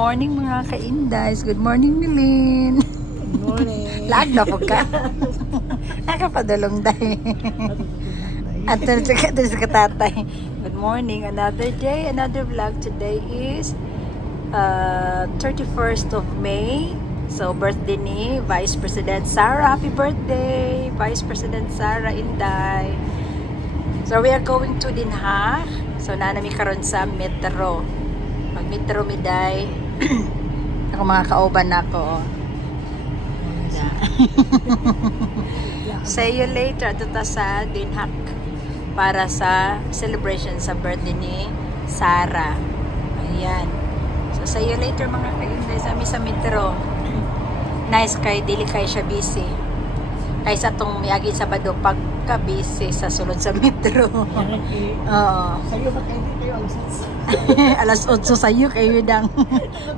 Morning mga ka-Indays. Good morning, Milin. Good morning. Lag na po ka. Nakapadulong dahi. At sa katatay. Good morning. Another day, another vlog. Today is 31st of May. So, birthday ni Vice President Sara. Happy birthday, Vice President Sara Inday. So, we are going to Din Haag. So, nanami karon sa metro. Pag metro miday, ako mga kauban na ako. See you later. Ito sa Din Haag para sa celebration sa birthday ni Sara. Ayan. So, see you later mga ka-Inday sa metro. Nice kay dili kay siya busy. Kaysa tong miyagi Sabado pagka busy sa sulod sa metro. Oo. Sa'yo ba kayo alas alas 8? 8 sa'yo kayo dang.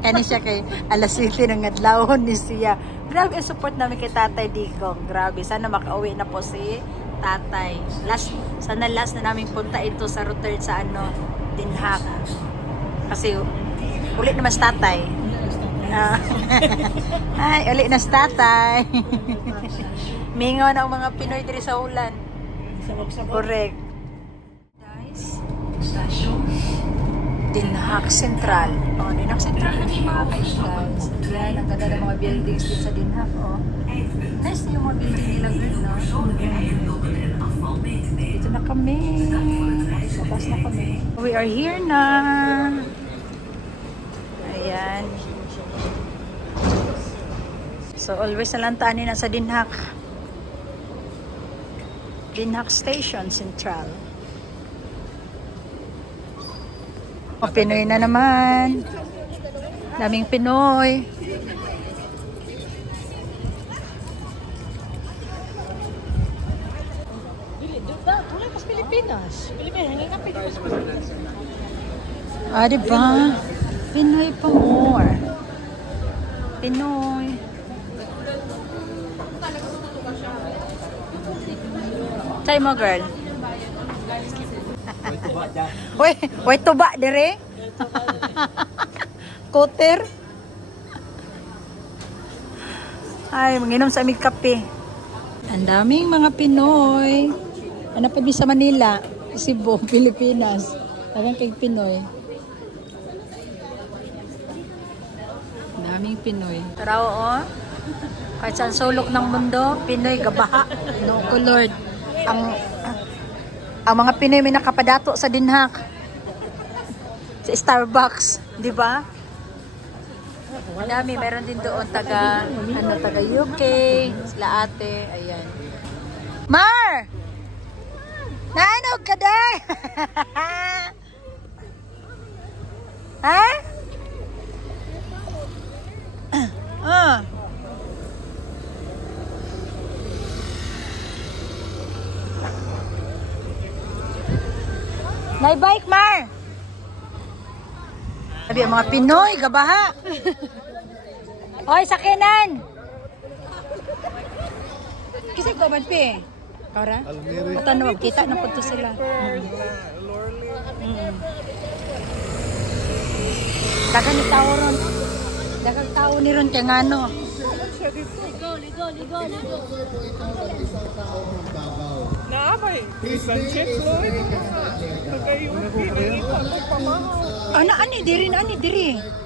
Kaya siya kay alas 7 ng adlawon ni siya. Grabe ang support namin kay Tatay Digong. Grabe. Sana makauwi na po si Tatay. Sana last na namin punta ito sa route sa Din Haag. Kasi ulit naman si Tatay. Ay, ulit na si Tatay. Mingaw na ang mga Pinoy diri sa ulan. Correct. Guys, Din Haag Central. Oh, Din Haag Central na yung mga guys. Yan, ang ganda ng mga buildings din sa Din Haag. Oh. Nice na yung mga building nila, girl, no? Dito na kami. Labas na kami. We are here na. Ayan. So, always nalantanin na sa Din Haag. Din Haag Station Central. O, Pinoy na naman. Daming Pinoy. Tulad mas Pilipinas. Pilipinas, hindi kapit. Ah, diba? Pinoy pa more. Pinoy. Say mo, girl. Wait tuba dire. Koter. Ay, manginom sa aming kape. Ang daming mga Pinoy. Ano pa di sa Manila? Cebu, Pilipinas. Dagang kay Pinoy. Daming Pinoy. Taraw, oh. Kahit saan sulok ng mundo, Pinoy gabaha. No, Lord. Ang mga Pinoy may nakapadato sa Din Haag. Sa Starbucks, di ba? Dami, meron din doon taga UK, sila ate, ayan. Mar! Nainog ka day! Ha? May bike, Mar! Sabi ang mga Pinoy, gabaha! Oy, sakinan! Kasi ko man pi. Kara? At ano, magkita na po ito sila. Dagang ni tao ron. Dagang tao ni ron kaya nga ano. Ligo. Naamay. Isang check, Lloyd.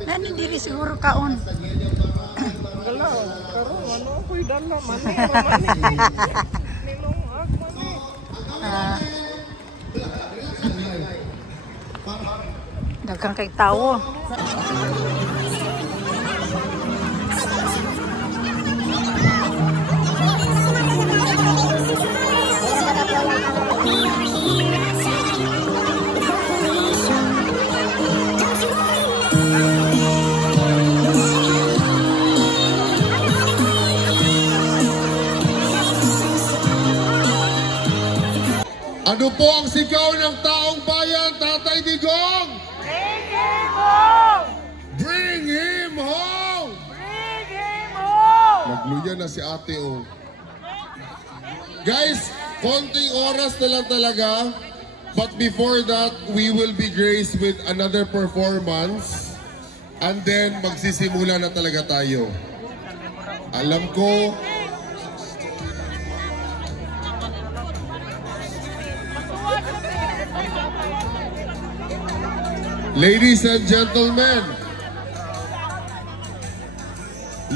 Ani diri siguro kaon. Galaw, karon ano ako'y dala mani. Nilungag mani. Dagang kay tao. Ano po ang sigaw ng taong bayan, Tatay Digong? Bring him home! Bring him home! Bring him home! Nagluya na si ate, oh. Guys, konting oras na lang talaga. But before that, we will be graced with another performance. and then magsisimula na talaga tayo. Alam ko, ladies and gentlemen,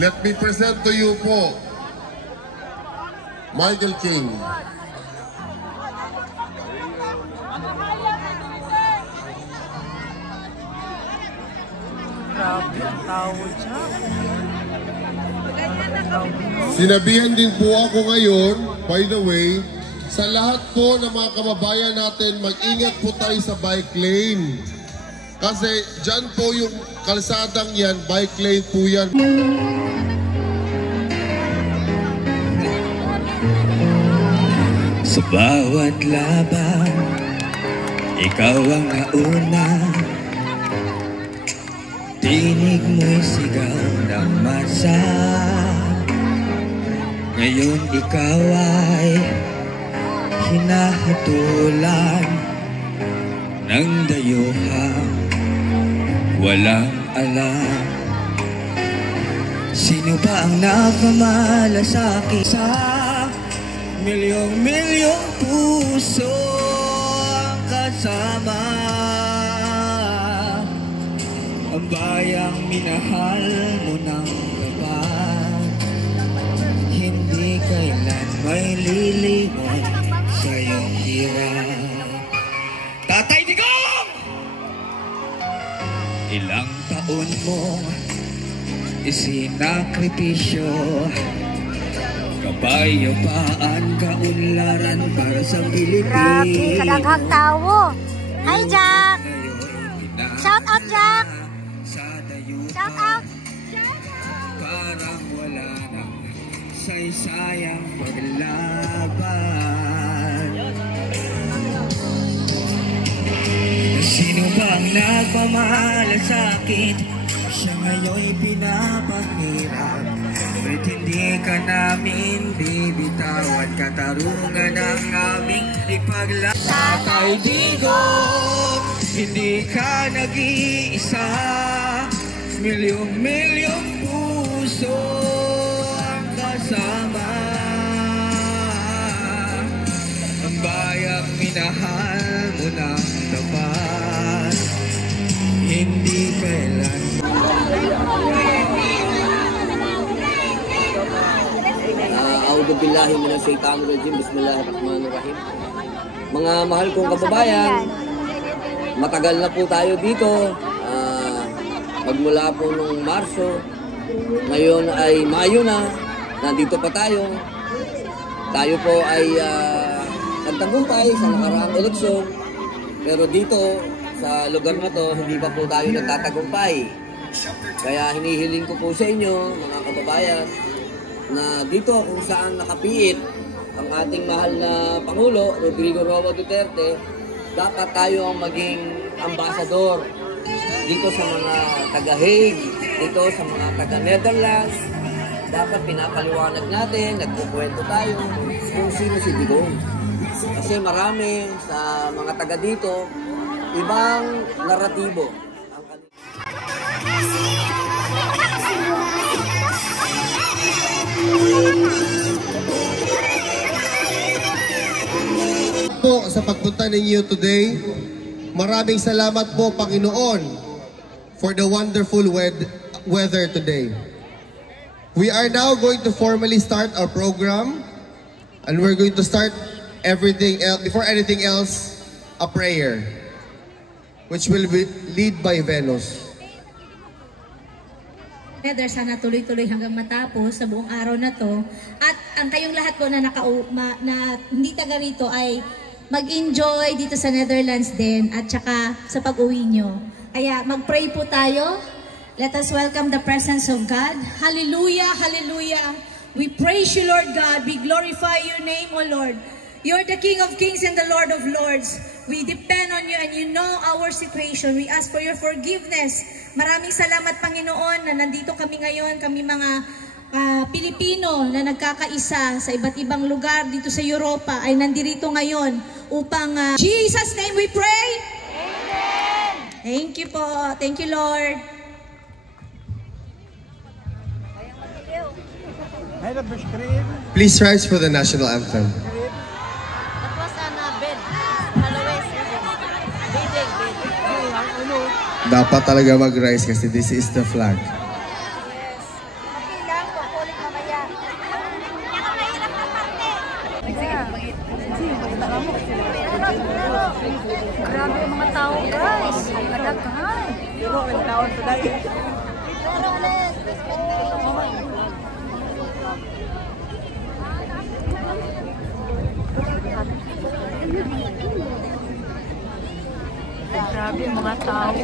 let me present to you po, Michael King. Grabe ang tawag siya. Sinabihan din po ako ngayon, by the way, sa lahat po ng mga kababayan natin, mag-ingat po tayo sa bike lane. Kasi dyan po yung kalsadang yan, bike lane po yan. Sa bawat laban, ikaw ang nauna. Tinig mo'y sigaw ng masa. Ngayon ikaw ay hinahatulan ng dayuhang walang alam. Sino ba ang nagmamalasakit sa milyong-milyong puso ang kasama? Ang bayang minahal mo ng laban, hindi kailan may lilingon sa iyong hirap. Tatay Digong! Ilang taon mong isinakripisyo, kabayapaan, kaunlaran para sa Pilipinas. Grabe, kadaghang tawo. Hi, Jack! Shout out, Jack! Shout out! Parang wala nang saysayang paglaban. Sino bang nagmamalasakit? Siya ngayon'y pinapahirap. Ba't hindi ka namin bibitawan? Katarungan ang aming ipaglaban. Tatay Digong, hindi ka nag-iisa. Milyong-milyong puso ang kasama. Ang bayang minahal mo ng tapat, hindi kailan. A'udhu billahi minash shaitanir rajim. Bismillahirrahmanirrahim. Mga mahal kong kababayan, matagal na po tayo dito. Magmula po nung Marso, ngayon ay Mayo na, nandito pa tayo. Tayo po ay nagtagumpay sa nakaraang eleksyon, pero dito sa lugar na to, hindi pa po tayo nagtatagumpay. Kaya hinihiling ko po sa inyo, mga kababayan, na dito kung saan nakapiit ang ating mahal na Pangulo, Rodrigo Roa Duterte, dapat tayo ang maging ambasador dito sa mga taga-Hague, dito sa mga taga-Netherlands. Dapat pinapaliwanag natin, nagkukwento tayo kung sino si Digong. Kasi marami sa mga taga dito, ibang naratibo. Po sa pagpunta ninyo today, maraming salamat po Panginoon for the wonderful weather today. We are now going to formally start our program, and we're going to start everything else, before anything else, a prayer, which will be led by Venus. Sana tuloy-tuloy hanggang matapos sa buong araw na to. At ang kayong lahat po na, na hindi taga rito ay mag-enjoy dito sa Netherlands din at saka sa pag-uwi nyo. Kaya mag-pray po tayo. Let us welcome the presence of God. Hallelujah, hallelujah. We praise you, Lord God. We glorify your name, O Lord. You're the King of Kings and the Lord of Lords. We depend on you and you know our situation. We ask for your forgiveness. Maraming salamat, Panginoon, na nandito kami ngayon, kami mga Pilipino na nagkakaisa sa iba't ibang lugar dito sa Europa ay nandirito ngayon upang Jesus' name we pray. Amen. Thank you po. Thank you, Lord. Ay, na fish cream. Please rise for the national anthem. That was on a bed. Aloes. Bidding. Dapat talaga mag-rise kasi this is the flag. Yes. Okay lang, kukulit mamaya. Grabe yung mga tao, guys. Kadaghan. Pero ulit. Grabe yung mga tao.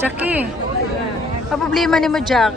Jackie, ang problema ni mo, Jack?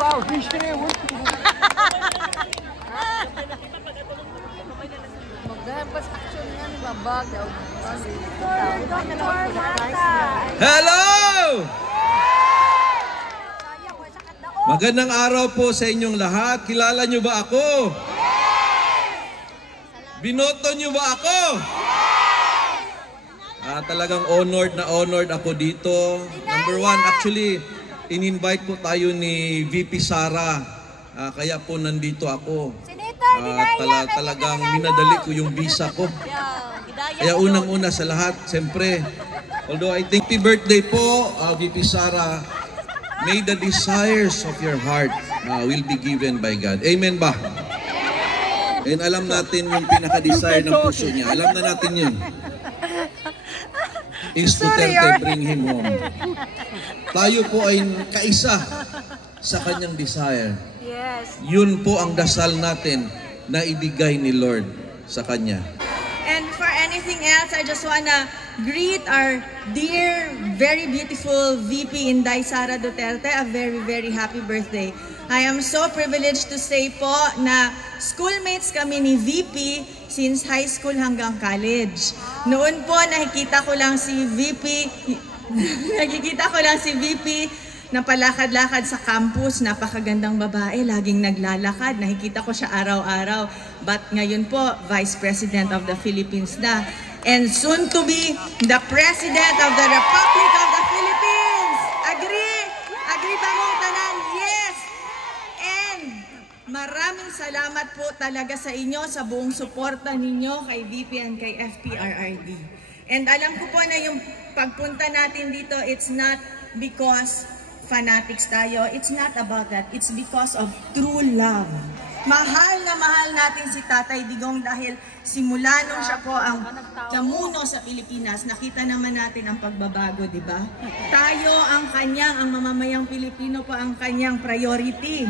Wow, fish cream. Magdapas action nga ni Babag. Hello! Magandang araw po sa inyong lahat. Kilala nyo ba ako? Binoto nyo ba ako? Talagang honored na honored ako dito. Number one, actually, in-invite po tayo ni VP Sara. Kaya po nandito ako. Talagang minadali ko yung visa ko. Kaya unang-una sa lahat, siyempre, although I think happy birthday po, VP Sara, may the desires of your heart will be given by God. Amen ba? And alam natin yung pinaka-desire ng puso niya. Alam na natin yun. Is Duterte bring him home. Tayo po ay kaisa sa kanyang desire. Yes. Yun po ang dasal natin na ibigay ni Lord sa kanya. And for anything else, I just wanna greet our dear, very beautiful VP Inday Sara Duterte a very, very happy birthday. I am so privileged to say po na schoolmates kami ni VP since high school hanggang college. Noon po nakikita ko lang si VP na palakad-lakad sa campus, napakagandang babae, laging naglalakad. Nakikita ko siya araw-araw. But ngayon po, Vice President of the Philippines na. And soon to be the President of the Republic of the Philippines. Agree? Agree ba mong tanan? Yes! And maraming salamat po talaga sa inyo, sa buong suporta ninyo kay VP and kay FPRRD. And alam ko po na yung pagpunta natin dito, it's not because fanatics tayo. It's not about that. It's because of true love. Mahal na mahal natin si Tatay Digong dahil simula nung siya po ang jamuno sa Pilipinas, nakita naman natin ang pagbabago, di ba? Tayo ang mamamayang Pilipino po ang kanyang priority.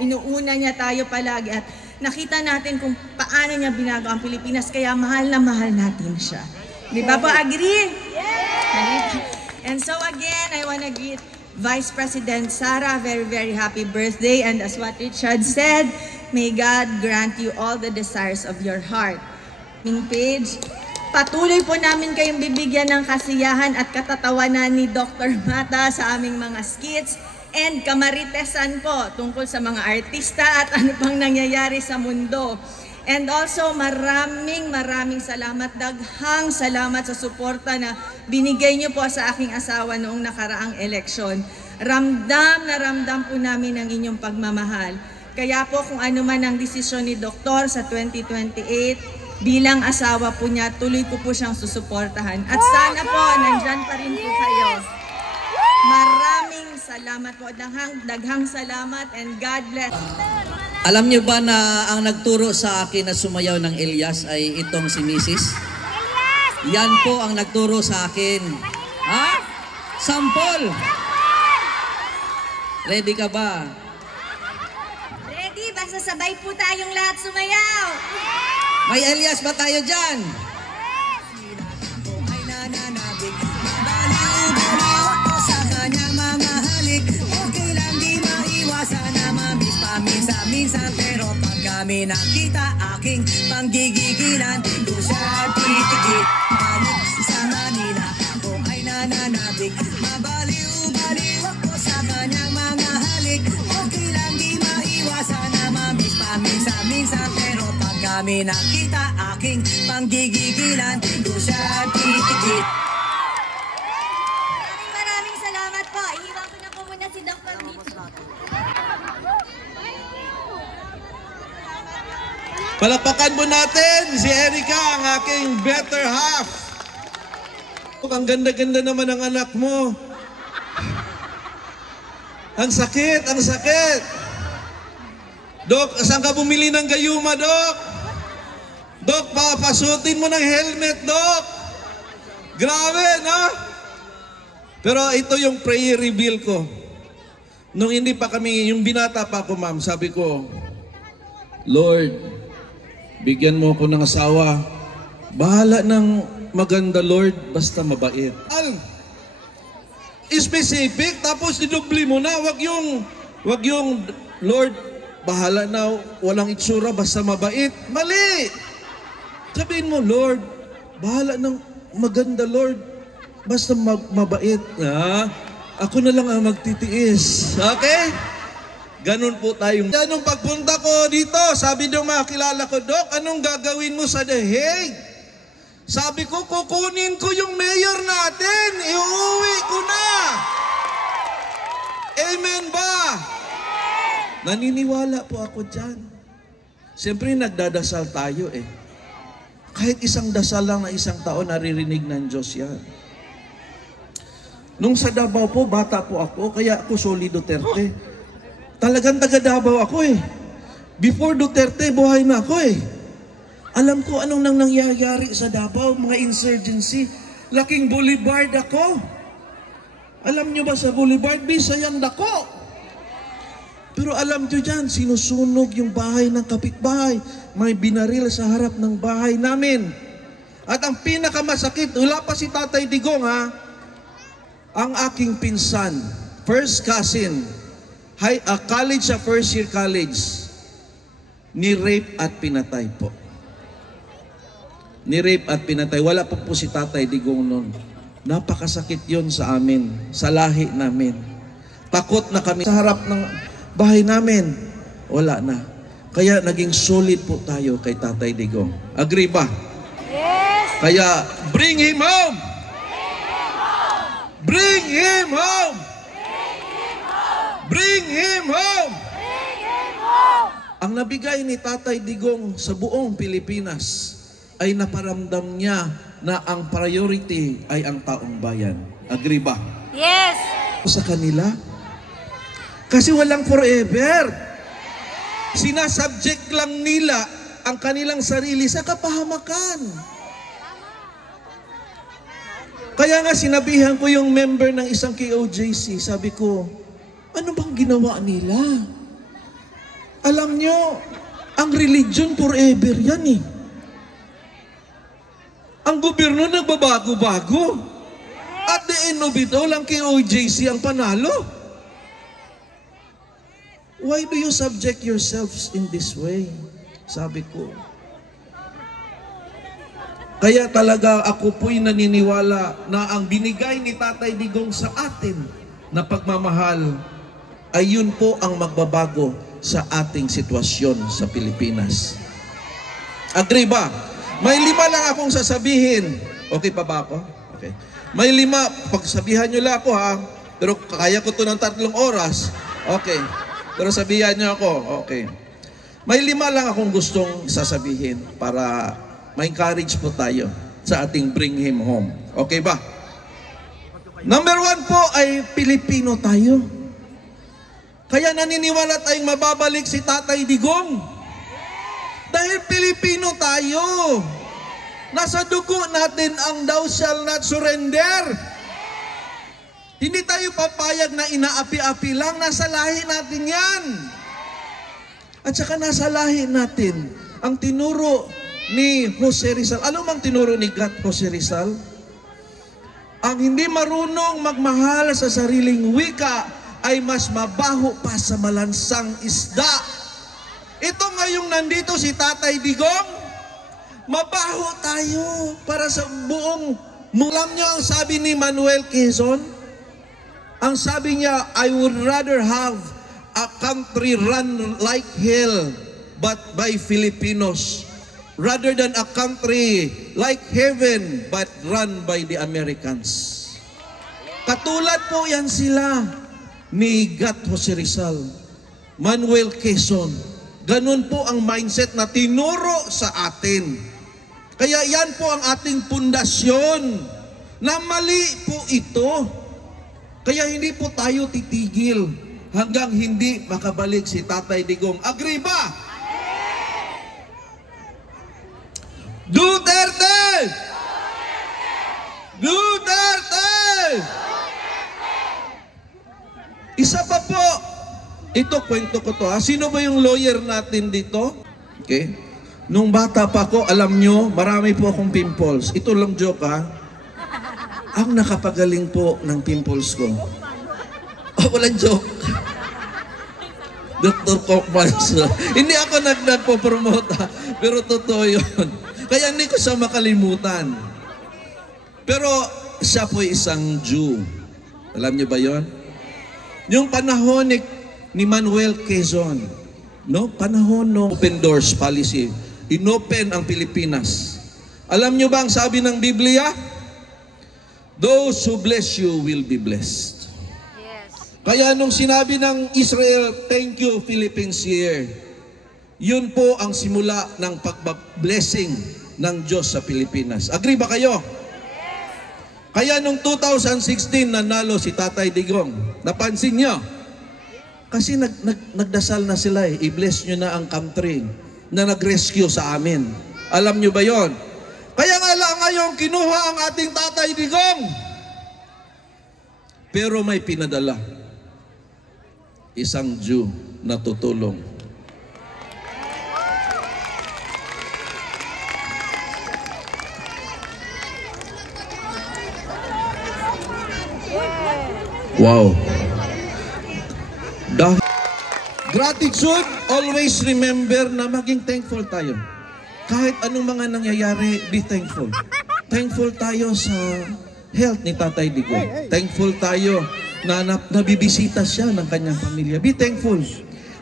Inuuna niya tayo palagi at nakita natin kung paano niya binago ang Pilipinas, kaya mahal na mahal natin siya. Di ba po? Agree? Yes! And so again, I wanna greet Vice President Sara, very, very happy birthday. And as what Richard said, may God grant you all the desires of your heart. Ming Page, patuloy po namin kayong bibigyan ng kasiyahan at katatawanan ni Dr. Mata sa aming mga skits and kamaritesan po tungkol sa mga artista at ano pang nangyayari sa mundo. And also, maraming salamat, daghang salamat sa suporta na binigay niyo po sa aking asawa noong nakaraang eleksyon. Ramdam na ramdam po namin ang inyong pagmamahal. Kaya po kung ano man ang desisyon ni Doktor sa 2028, bilang asawa po niya, tuloy ko po siyang susuportahan. At sana po, nandyan pa rin po kayo. Maraming salamat po, daghang salamat, and God bless. Alam niyo ba na ang nagturo sa akin na sumayaw ng Elias ay itong si Mrs.? Yan po ang nagturo sa akin. Ha? Sample! Ready ka ba? Ready? Basta sabay po tayong lahat sumayaw. May Elias ba tayo dyan? Minsan pero pag kami nakita aking panggigigilan, di ko siya titigil. Balik sa Manila, ako ay nananabik. Mabaliw-baliw ako sa kanyang mga halik. Okay lang di maiwasan na mamiss paminsan-minsan, pero pag kami nakita aking panggigigilan, di ko siya titigil. Maraming salamat po. Ihiwan ko na po muna si Dr. dito. Palapakan mo natin si Erica, ang aking better half. Ang ganda-ganda naman ng anak mo. Ang sakit, ang sakit. Dok, saan ka bumili ng gayuma, Dok? Dok, papasutin mo ng helmet, Dok. Grabe, no? Pero ito yung prayer reveal ko. Nung hindi pa kami, yung binata pa ako, ma'am, sabi ko, Lord, bigyan mo ako ng asawa. Bahala ng maganda, Lord, basta mabait. Specific, tapos didubli mo na. Wag yung, Lord, bahala na, walang itsura, basta mabait. Mali! Sabihin mo, Lord, bahala ng maganda, Lord, basta mabait. Ako na lang ang magtitiis. Okay? Ganun po tayong... Nung pagpunta ko dito, sabi ng mga kilala ko, Dok, anong gagawin mo sa The Hague? Sabi ko, kukunin ko yung mayor natin. Iuwi ko na. Amen ba? Naniniwala po ako dyan. Siyempre, nagdadasal tayo eh. Kahit isang dasal lang na isang taon, naririnig ng Diyos yan. Nung sa Davao po, bata po ako, kaya ako Soli Duterte. Talagang taga Davao ako eh. Before Duterte, buhay na ako eh. Alam ko anong nang nangyayari sa Davao, mga insurgency. Laking boulevard ako. Alam nyo ba sa boulevard, Bisayang dako. Pero alam nyo dyan, sinusunog yung bahay ng kapitbahay. May binaril sa harap ng bahay namin. At ang pinakamasakit, wala pa si Tatay Digong ha, ang aking pinsan, first cousin, college sa first year college, ni-rape at pinatay po. Ni-rape at pinatay. Wala pa po si Tatay Digong noon. Napakasakit yon sa amin, sa lahi namin. Takot na kami sa harap ng bahay namin. Wala na. Kaya naging solid po tayo kay Tatay Digong. Agree ba? Yes! Kaya, bring him home! Bring him home! Bring him home! Bring him home! Ang nabigay ni Tatay Digong sa buong Pilipinas ay naparamdam niya na ang priority ay ang taong bayan. Agree ba? Yes! Sa kanila? Kasi walang forever. Sinasubject lang nila ang kanilang sarili sa kapahamakan. Kaya nga sinabihan ko yung member ng isang KOJC, sabi ko, ano bang ginawa nila? Alam nyo, ang religion forever yan eh. Ang gobyerno nagbabago-bago. At the end of it all, ang KOJC ang panalo. Why do you subject yourselves in this way? Sabi ko. Kaya talaga ako po'y naniniwala na ang binigay ni Tatay Digong sa atin na pagmamahal ay yun po ang magbabago sa ating sitwasyon sa Pilipinas. Agree ba? May 5 lang akong sasabihin. Okay pa ba ako? Okay. May 5. Pagsabihan nyo lang ako ha. Pero kaya ko to ng 3 oras. Okay. Pero sabihan nyo ako. Okay. May 5 lang akong gustong sasabihin para ma-encourage po tayo sa ating bring him home. Okay ba? Number 1 po ay Pilipino tayo. Kaya naniniwala tayong mababalik si Tatay Digong. Dahil Pilipino tayo. Nasa dugo natin ang thou shall not surrender. Hindi tayo papayag na inaapi-api lang. Nasa lahi natin yan. At saka nasa lahi natin ang tinuro ni Jose Rizal. Ano mang tinuro ni God Jose Rizal? Ang hindi marunong magmahal sa sariling wika ay mas mabaho pa sa malansang isda. Ito ngayong nandito si Tatay Digong, mabaho tayo para sa buong. Alam nyo ang sabi ni Manuel Quezon? Ang sabi niya, I would rather have a country run like hell but by Filipinos rather than a country like heaven but run by the Americans. Katulad po yan sila ni God Jose Rizal, Manuel Quezon. Ganun po ang mindset na tinuro sa atin. Kaya yan po ang ating pundasyon na mali po ito. Kaya hindi po tayo titigil hanggang hindi makabalik si Tatay Digong. Agree ba? Duterte! Duterte! Isa pa po. Ito, kwento ko to ha. Sino ba yung lawyer natin dito? Okay. Nung bata pa ako, alam nyo, marami po akong pimples. Ito lang joke ha. Ang nakapagaling po ng pimples ko. Oh, walang joke. Dr. Cockmans. Hindi ako nagpo-promote ha. Pero totoo yun. Kaya hindi ko siya makalimutan. Pero siya po isang Jew. Alam niyo ba yon? Yung panahon ni Manuel Quezon, no? Panahon ng open doors policy. Inopen ang Pilipinas. Alam nyo ba ang sabi ng Biblia? Those who bless you will be blessed. Yes. Kaya nung sinabi ng Israel, thank you Philippines year, yun po ang simula ng pag-blessing ng Diyos sa Pilipinas. Agree ba kayo? Yes. Kaya nung 2016 nanalo si Tatay Digong, napansin nyo? Kasi nagdasal na sila i-bless nyo na ang country na nag-rescue sa amin. Alam nyo ba yon? Kaya nga lang ngayon kinuha ang ating Tatay Digong. Pero may pinadala. Isang Jew na tutulong. Wow. Gratitude, always remember na maging thankful tayo. Kahit anong mga nangyayari, be thankful. Thankful tayo sa health ni Tatay Digong. Thankful tayo na nabibisita siya ng kanyang pamilya. Be thankful.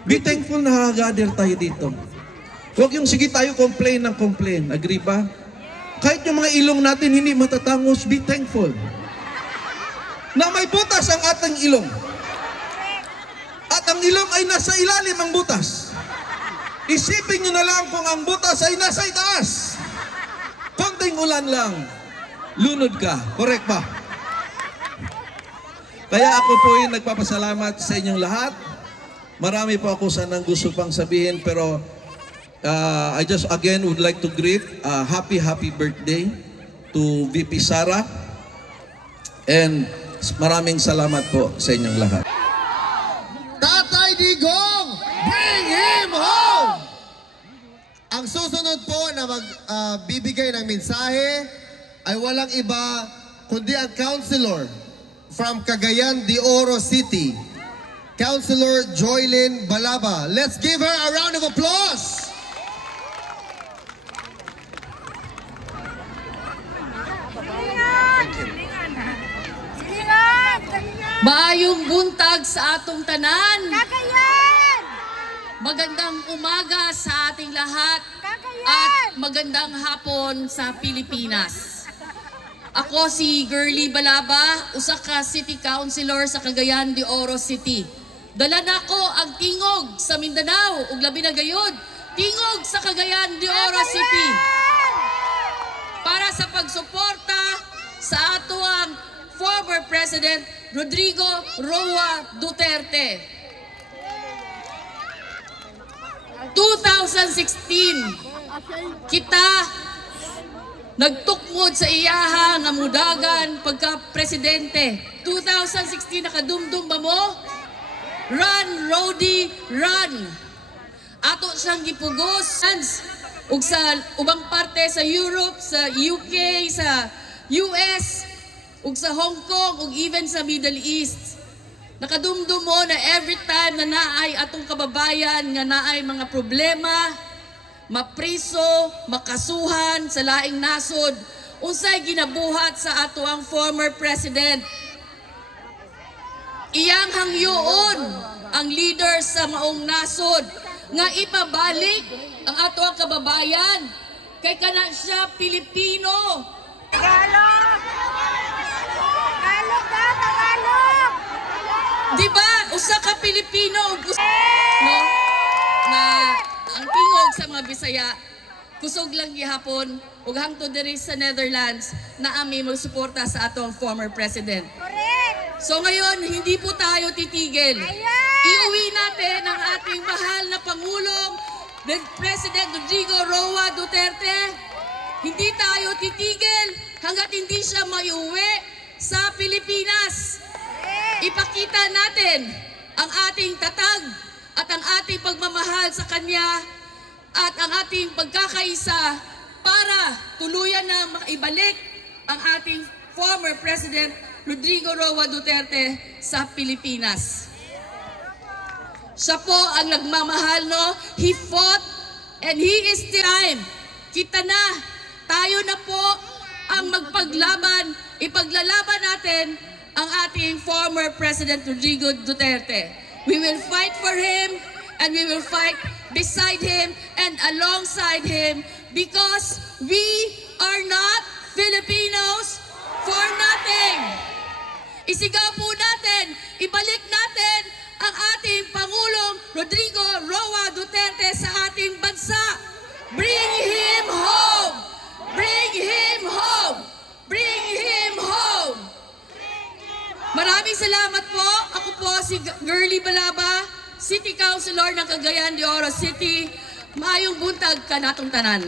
Be thankful na gather tayo dito. Huwag yung sige tayo complain ng complain. Agree ba? Kahit yung mga ilong natin hindi matatangos, be thankful. Na may butas ang ating ilong. At ang ilong ay nasa ilalim ang butas. Isipin nyo na lang kung ang butas ay nasa itaas. Konting ulan lang, lunod ka. Correct ba? Kaya ako po ay nagpapasalamat sa inyong lahat. Marami po ako sanang gusto pang sabihin, pero I just again would like to greet happy birthday to VP Sara. And maraming salamat po sa inyong lahat. Tatay Digong, bring him home! Ang susunod po na magbibigay ng mensahe ay walang iba kundi ang councilor from Cagayan de Oro City, Councilor Joylyn Balaba. Let's give her a round of applause! Maayong buntag sa atong tanan. Kakayan! Magandang umaga sa ating lahat. Kakayan! At magandang hapon sa Pilipinas. Ako si Girly Balaba, usa ka City Councilor sa Cagayan de Oro City. Dala na ko ang tingog sa Mindanao, ug labi na gayud, tingog sa Cagayan de Oro City. Para sa pagsuporta sa atuang former President Rodrigo Roa Duterte. 2016, kita nagtukmod sa iyaha nga mudagan pagka-presidente. 2016, nakadumdum ba mo? Run, Rody, run! Ato siyang gipugos ug sa ubang parte sa Europe, sa UK, sa US, ug sa Hong Kong, ug even sa Middle East. Nakadumdum mo na every time na naay atong kababayan nga naay mga problema, mapriso, makasuhan sa laing nasod, unsay ginabuhat sa ato ang former president. Iyang hangyoon ang leader sa maong nasod nga ipabalik ang ato ang kababayan kay kana siya Pilipino. Tagalog! Tagalog na! Tagalog! Diba? Usa ka Pilipino no? Na ang tingog sa mga Bisaya kusog lang gihapon ug hangtod diri sa Netherlands na ami magsuporta sa atong former president. Correct! So ngayon, hindi po tayo titigil. Iuwi natin ang ating mahal na Pangulong, President Rodrigo Roa Duterte. Hindi tayo titigil hanggat hindi siya maiuwi sa Pilipinas. Ipakita natin ang ating tatag at ang ating pagmamahal sa Kanya at ang ating pagkakaisa para tuluyan na maibalik ang ating former President Rodrigo Roa Duterte sa Pilipinas. Siya po ang nagmamahal, no? He fought and he is still time. Kita na, tayo na po ang magpaglaban, ipaglalaban natin ang ating former President Rodrigo Duterte. We will fight for him and we will fight beside him and alongside him because we are not Filipinos for nothing. Isigaw po natin, ibalik natin ang ating Pangulong Rodrigo Roa Duterte sa ating bansa. Bring him home! Bring him home! Bring him home! Maraming salamat po. Ako po si Girly Balaba, City Councilor ng Cagayan de Oro City. Maayong buntag ka natong tanan.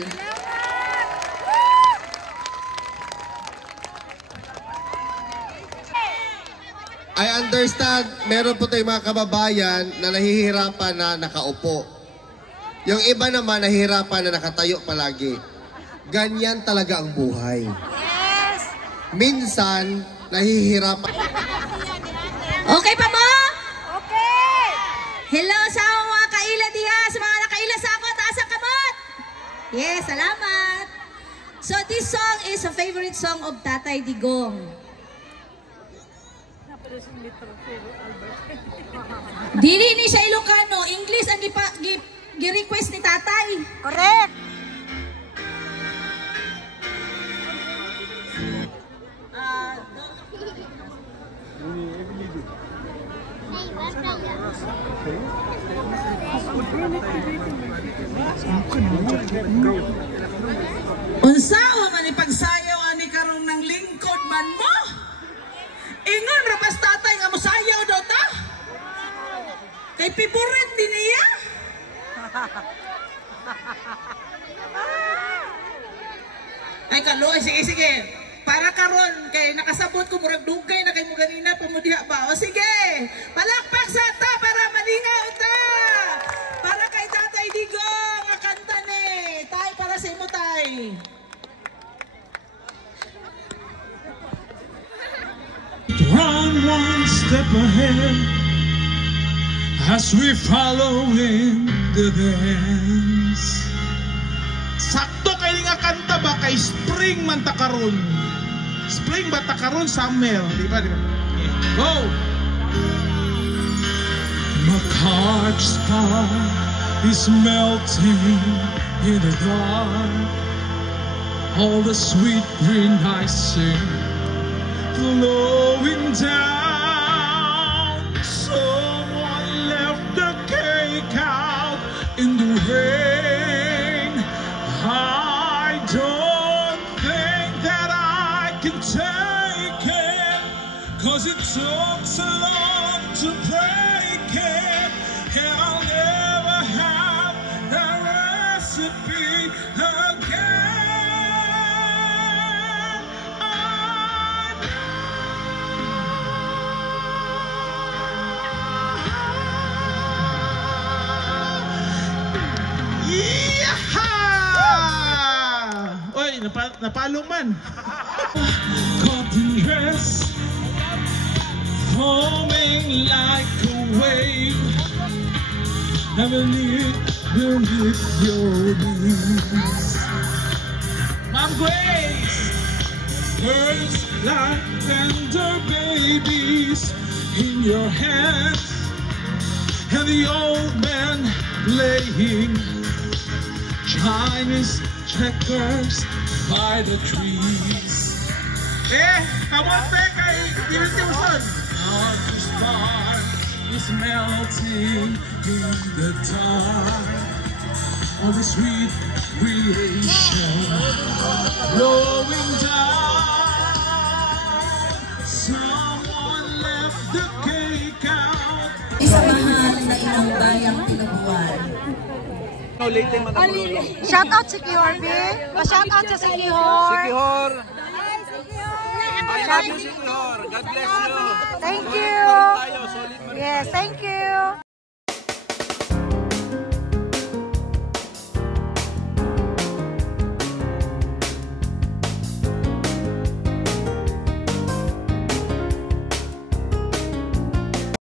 I understand, meron po tayong mga kababayan na nahihirapan na nakaupo. Yung iba naman nahihirapan na nakatayo palagi. Ganyan talaga ang buhay. Minsan, nahihirapan. Okay pa mo? Okay! Hello sa mga kaila diha, sa mga nakaila sa ako, taas ang kamot! Yes, salamat! So this song is a favorite song of Tatay Digong. Dili ni siya Ilocano, English ang gi-request ni Tatay. Correct! Unsao man ipagsayaw ani karong ng lingkod man mo? Ingon ra bas tatay nga mosayaw daw ta? Kay favorite din niya? Ay kaloy, sige. Para karon kay nakasabot ko murag dugay na kay mo ganina pamudiha ba? O sige. Palakpak sa ta para malingaw ta. Para kay Tatay Digong nga kanta ni. Tay para sa imo tay. Run one step ahead as we follow in the dance. Sakto kay nga kanta ba kay spring man ta karon. Spring ba ta karon, summer, di ba? Go. My heart star is melting in the dark. All the sweet green icing flowing down. Someone left the cake out in the rain. I don't think that I can take it, 'cause it took so long to break it, and I'll never have that recipe again. napalo man. Cotton dress, foaming like a wave, heavenly beneath your knees. Mom Grace, birds like tender babies in your hands, and the old man playing Chinese checkers by the trees. Come on, Becca, here's your son. Now this bar is melting in the dark. All the sweet creation flowing down. Someone left the cake out. Isang mahal na inang bayang tinubuan. Shout out si Kihor, B. Pa-shout out sa si Kihor. Sikihor! I love you, Sikihor! God bless you! Thank you. Yes, thank you.